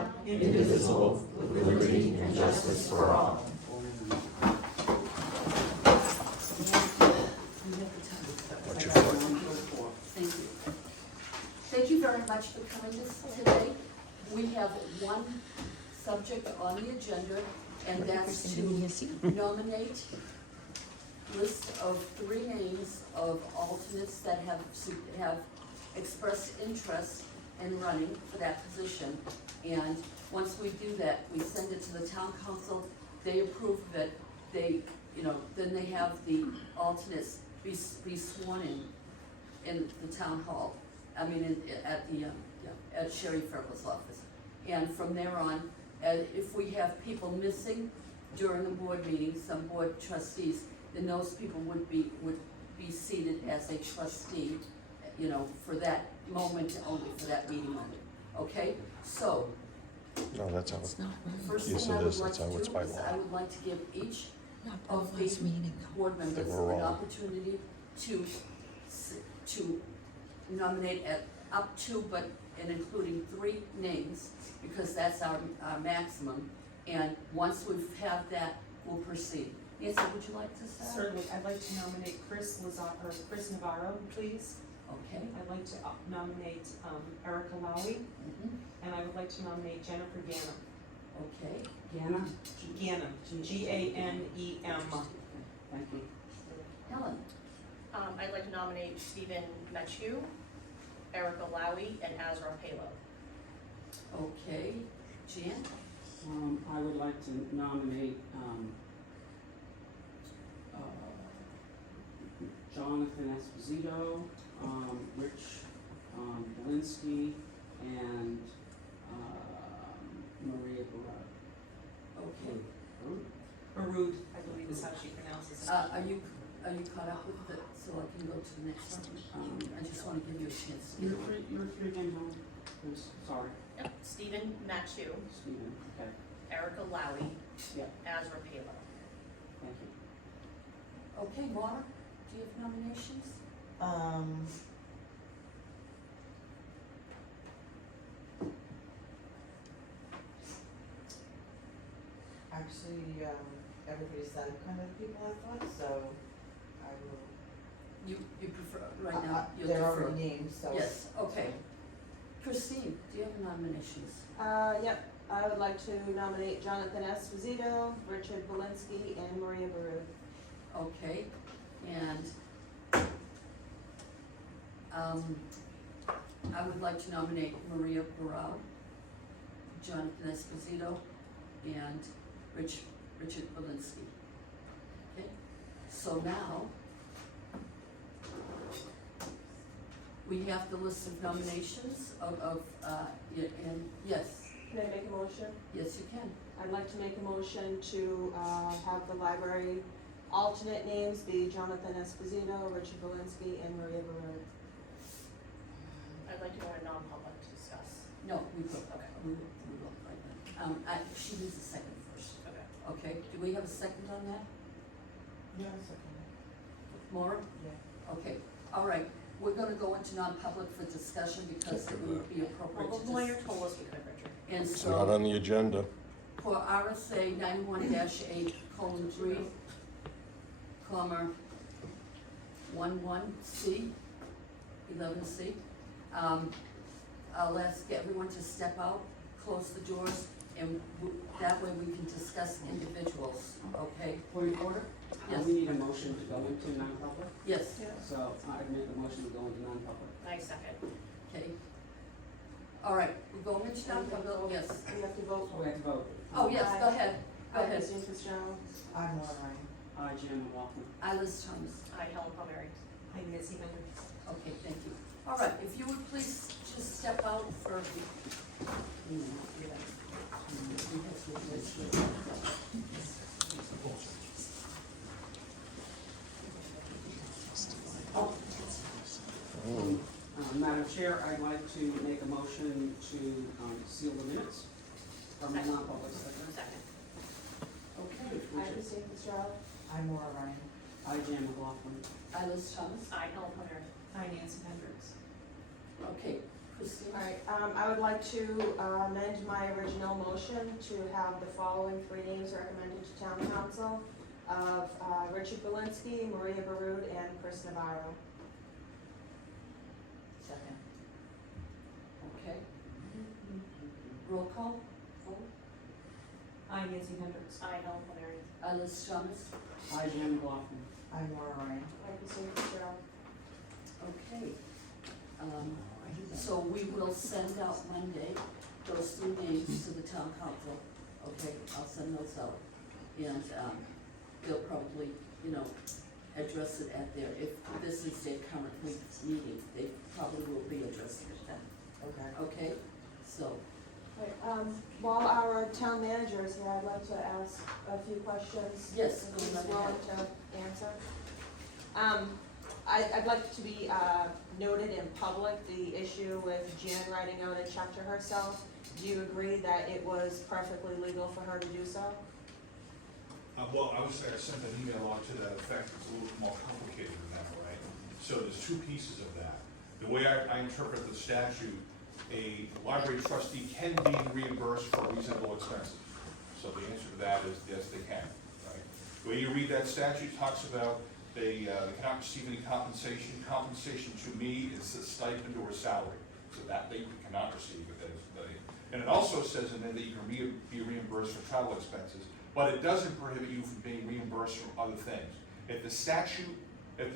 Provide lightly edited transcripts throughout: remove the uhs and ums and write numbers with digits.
God, indivisible, with liberty and justice for all. Thank you. Thank you very much for coming today. We have one subject on the agenda, and that's to nominate list of 3 names of alternates that have expressed interest in running for that position. And once we do that, we send it to the town council, they approve of it, then they have the alternates be sworn in the town hall, at Sherry Ferrell's office. And from there on, if we have people missing during the board meeting, some board trustees, then those people would be seated as a trustee, for that moment only, for that meeting only, okay? So, No, that's how first Yes, thing it I would is. like That's to how do it's by is law. I would like to give each Not of last the meeting. board members They were an wrong. opportunity to nominate at up to, and including 3 names, because that's our maximum. And once we have that, we'll proceed. Nancy, would you like to start? Certainly, I'd like to nominate Chris Navarro, please. Okay. I'd like to nominate Erica Lowy, and I would like to nominate Jennifer Ganem. Okay. Ganem, G-A-N-E-M. Thank you. Helen? I'd like to nominate Stephen Metchu, Erica Lowy, and Azra Palo. Okay. Jan? I would like to nominate, Jonathan Esposito, Rich, Belinsky, and, Maria Barra. Okay. Barud, I believe is how she pronounces it. Are you caught up with it, so I can go to the next one? I just want to give you a chance to. You're free again, Helen? Please, sorry, Yep. Stephen Metchu, Stephen, okay, Erica Lowy, yeah, Azra Palo. thank you. Okay, Maura, do you have nominations? Actually, everybody said kind of the people I thought, so I will. You prefer, right now, you They're prefer? already named, so. Yes, okay. Christine, do you have nominations? Yep, I would like to nominate Jonathan Esposito, Richard Belinsky, and Maria Baru. Okay, and, I would like to nominate Maria Barao, Jonathan Esposito, and Richard Belinsky. Okay, so now, we have the list of nominations and yes, Can I make a motion? yes you can. I'd like to make a motion to, have the library alternate names be Jonathan Esposito, Richard Belinsky, and Maria Baru. I'd like to go into non-public to discuss. No, we will, we will, right now. She needs a second first. Okay. Okay, do we have a second on that? Yeah, it's okay. Maura? Yeah. Okay, all right, we're gonna go into non-public for discussion because it would be appropriate Well, to the lawyer told us we couldn't, Richard. And It's not so, on the agenda. for RSA 91-8:3, comma, 11C, 11C, I'll ask everyone to step out, close the doors, and that way we can discuss individuals, okay? Point of order? Yes. We need a motion to go into non-public, Yes, so I make a motion to go into non-public. I second. okay. All right, we're going into non-public, yes. We have to vote. We have to vote. Oh, yes, go ahead, go ahead. Christine Fitzgerald. I'm all right. Jim McLaughlin. I, Liz Thomas. I, Helen Palmieri. Hi, Nancy Bender. Okay, thank you. All right, if you would please just step out for. Madam Chair, I'd like to make a motion to seal the minutes from the non-public session. Second. Okay. I, Christine Fitzgerald. I'm Maura Ryan. Jim McLaughlin. I, Liz Thomas. I, Helen Palmieri. Hi, Nancy Hendricks. Okay, Christine? Alright, I would like to amend my original motion to have the following three names recommended to town council of Richard Belinsky, Maria Barud, and Chris Navarro. Second. Okay. Roll call? I, Nancy Hendricks. I, Helen Flaherty. Liz Thomas? Hi, Jen McLaughlin. I'm Laura Ryan. I Christine Fitzgerald. Okay. So we will send out Monday those three names to the town council. Okay, I'll send those out. And, they'll probably, address it at their, if this is their current week's meeting, they probably will be addressing it then. Okay. Okay, so, Right, while our town manager is here, I'd like to ask a few questions. Yes, If go he's right willing to answer. I'd like to be, noted in public, the issue with Jan writing out a check to herself. Do you agree that it was perfectly legal for her to do so? Well, I would say I sent an email out to that effect. It's a little more complicated than that, right? So there's two pieces of that. The way I interpret the statute, a library trustee can be reimbursed for reasonable expenses. So the answer to that is yes, they can, right? The way you read that statute talks about they cannot receive any compensation. Compensation to me is a stipend or a salary, so that they cannot receive it. And it also says in there that you can be reimbursed for travel expenses, but it doesn't prohibit you from being reimbursed from other things. If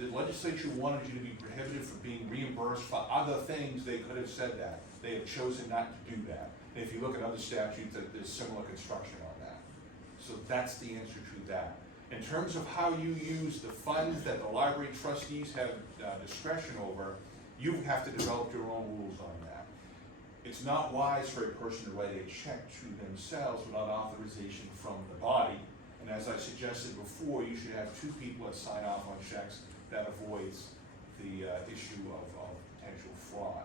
the legislature wanted you to be prohibited from being reimbursed for other things, they could have said that. They have chosen not to do that. And if you look at other statutes, there's similar construction on that. So that's the answer to that. In terms of how you use the funds that the library trustees have discretion over, you have to develop your own rules on that. It's not wise for a person to write a check to themselves without authorization from the body. And as I suggested before, you should have two people that sign off on checks. That avoids the issue of potential fraud.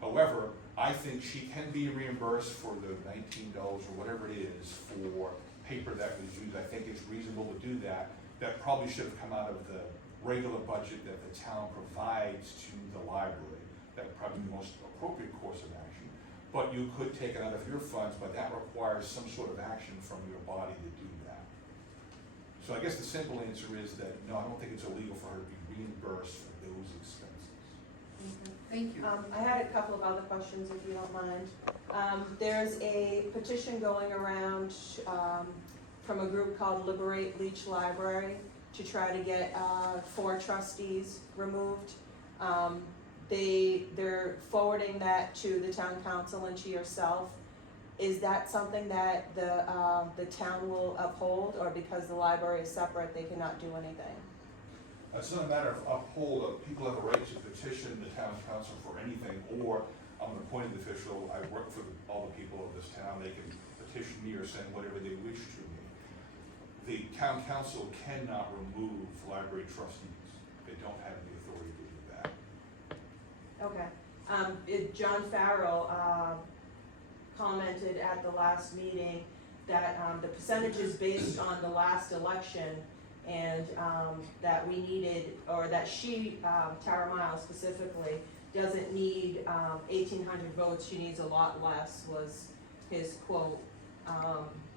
However, I think she can be reimbursed for the $19 or whatever it is for paper that was used. I think it's reasonable to do that. That probably should have come out of the regular budget that the town provides to the library. That would probably be the most appropriate course of action. But you could take it out of your funds, but that requires some sort of action from your body to do that. So I guess the simple answer is that, no, I don't think it's illegal for her to be reimbursed for those expenses. thank you. I had a couple of other questions, if you don't mind. There's a petition going around from a group called Liberate Leech Library to try to get 4 trustees removed. They're forwarding that to the town council and to yourself. Is that something that the town will uphold, or because the library is separate, they cannot do anything? It's not a matter of uphold. People have a right to petition the town council for anything, or I'm an appointed official, I work for all the people of this town, they can petition me or send whatever they wish to me. The town council cannot remove library trustees. They don't have the authority to do that. Okay. John Farrell commented at the last meeting that the percentage is based on the last election, and that we needed, or that she, Tara Miles specifically, doesn't need 1,800 votes, she needs a lot less, was his quote.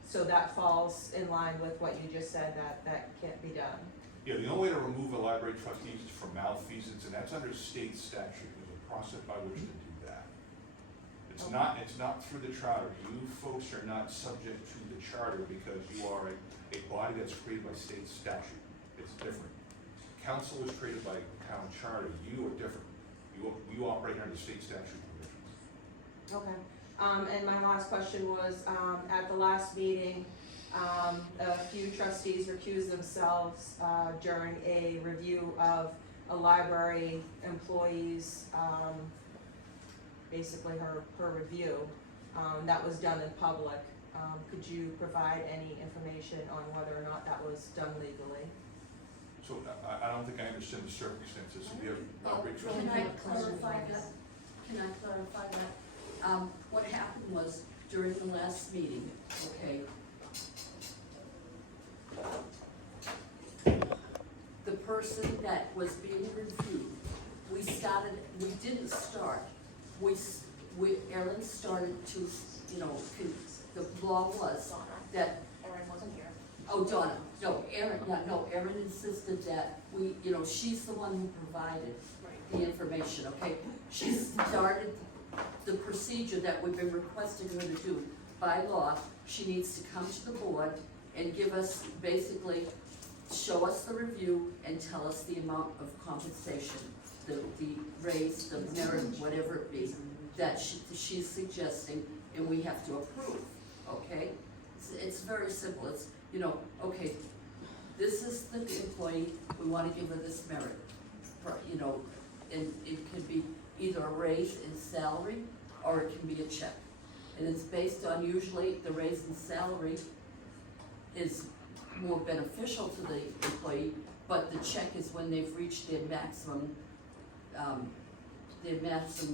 So that falls in line with what you just said, that can't be done. Yeah, the only way to remove a library trustee is for malfeasance, and that's under state statute. There's a process by which to do that. It's not through the charter. You folks are not subject to the charter because you are a body that's created by state statute. It's different. Council is created by town charter. You are different. You operate under state statute provisions. Okay. And my last question was, at the last meeting, a few trustees recused themselves during a review of a library employee's, basically her review. That was done in public. Could you provide any information on whether or not that was done legally? So I don't think I understand the circumstances. So we have Oh, library can trustees. I clarify that? Can I clarify that? What happened was, during the last meeting, okay, the person that was being reviewed, we didn't start, Erin started to, you know, the law was that, Erin wasn't here. oh, Donna, no, Erin insisted that we, you know, she's the one who provided Right. the information, okay? She started the procedure that we've been requesting her to do by law. She needs to come to the board and give us, basically, show us the review and tell us the amount of compensation, the raise, the merit, whatever it be, that she's suggesting, and we have to approve, okay? It's very simple, it's, you know, okay, this is the employee, we wanna give her this merit, you know, and it could be either a raise in salary, or it can be a check. And it's based on, usually, the raise in salary is more beneficial to the employee, but the check is when they've reached their maximum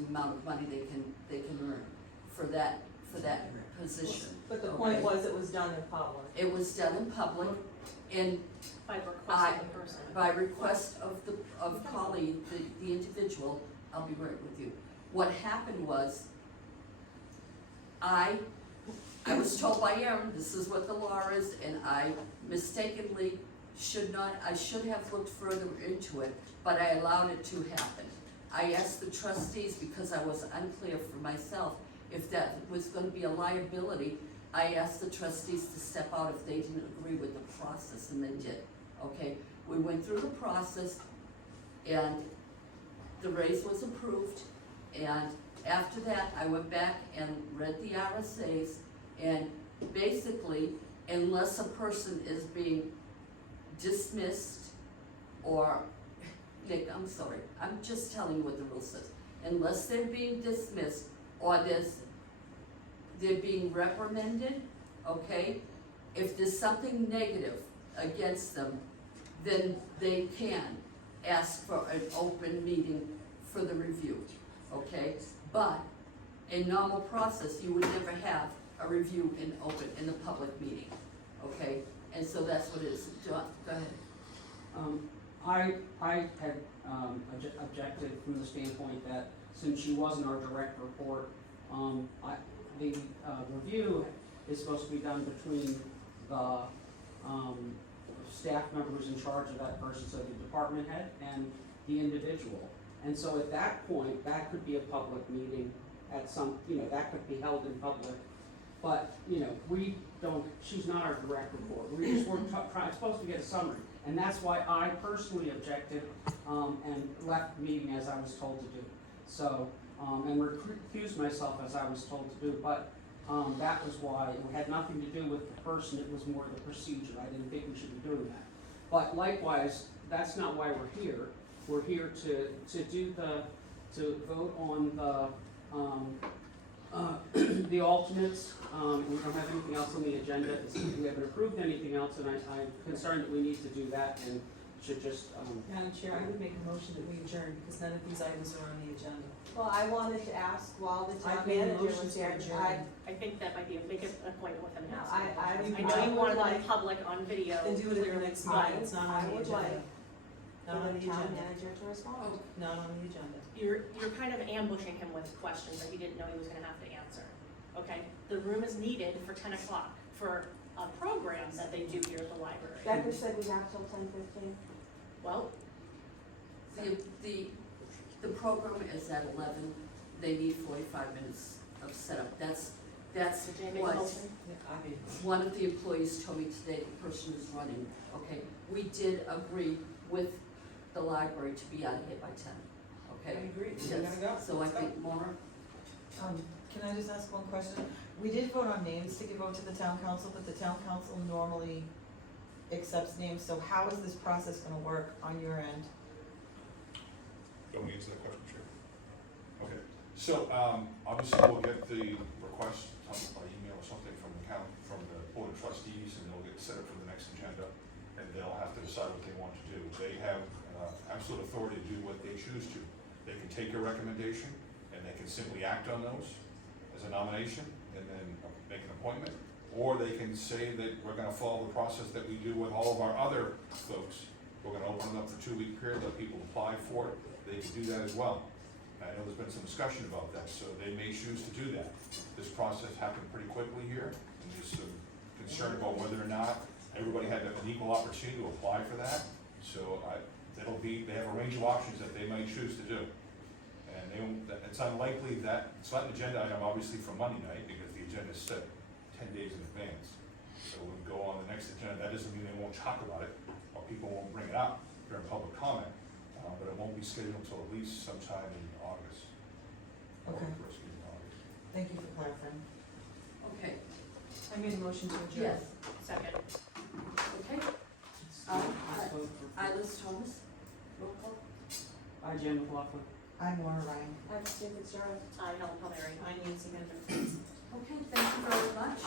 amount of money they can earn for that position. But the Okay. point was, it was done in public. It was done in public, and By request of the person. by request of Colleen, the individual, I'll be right with you. What happened was, I was told by Erin, this is what the law is, and I mistakenly I should have looked further into it, but I allowed it to happen. I asked the trustees, because I was unclear for myself, if that was gonna be a liability. I asked the trustees to step out if they didn't agree with the process, and they did, okay? We went through the process, and the raise was approved, and after that, I went back and read the RSAs, and basically, unless a person is being dismissed, or, Nick, I'm sorry, I'm just telling you what the rule says. Unless they're being dismissed, or they're being reprimanded, okay? If there's something negative against them, then they can ask for an open meeting for the review, okay? But in normal process, you would never have a review in a public meeting, okay? And so that's what it is. John, go ahead. I had objected from the standpoint that since she wasn't our direct report, the review is supposed to be done between the staff members in charge of that person, so the department head and the individual. And so at that point, that could be a public meeting at some, you know, that could be held in public. But, you know, she's not our direct report. We're supposed to get a summary. And that's why I personally objected, and left the meeting as I was told to do. So, and recused myself as I was told to do, but, that was why. It had nothing to do with the person, it was more the procedure. I didn't think we should be doing that. But likewise, that's not why we're here. We're here to vote on the alternates. We don't have anything else on the agenda. We haven't approved anything else, and I'm concerned that we need to do that and should just, Madam Chair, I would make a motion that we adjourn, because none of these items are on the agenda. Well, I wanted to ask while the I've town made a manager motion was to here, adjourn. I think that might be a big appointment with him No, now. I I know you would wanted them like- in public on video. Then do it at the next meeting, it's not I on the would agenda. like Not on for the the town agenda, manager to respond. not on the agenda. You're kind of ambushing him with questions that he didn't know he was gonna have to answer, okay? The room is needed for 10 o'clock for a program that they do here at the library. Becca said we have till 10:15. Well, the program is at 11. They need 45 minutes of setup. That's did you make a what motion? one of the employees told me today, the person who's running, okay? We did agree with the library to be out of here by 10, okay? I agree. Yes. We're gonna go. So I Let's go. think Maura, Can I just ask one question? We did vote on names to give out to the town council, but the town council normally accepts names, so how is this process gonna work on your end? Don't answer that question, Chair. Okay, so, obviously we'll get the request by email or something from the Board of Trustees, and they'll get set up for the next agenda, and they'll have to decide what they want to do. They have, absolute authority to do what they choose to. They can take your recommendation, and they can simply act on those as a nomination, and then make an appointment, or they can say that we're gonna follow the process that we do with all of our other folks. We're gonna open it up for a 2-week period, let people apply for it, they can do that as well. I know there's been some discussion about that, so they may choose to do that. This process happened pretty quickly here, and there's some concern about whether or not everybody had an equal opportunity to apply for that. So they have a range of options that they might choose to do. And it's unlikely that, it's not an agenda item obviously for Monday night, because the agenda is set 10 days in advance. So when we go on the next agenda, that doesn't mean they won't talk about it, or people won't bring it up during public comment, but it won't be scheduled until at least sometime in August. Or Okay. first week in August. Thank you for clarifying. Okay, I made a motion to adjourn. yes, Second. okay. Let's vote for- Liz Thomas, roll call. By Jen McLaughlin. I'm Laura Ryan. I'm Steve Fitzgerald. Helen Palmieri. I'm Nancy Mender. Okay, thank you very much.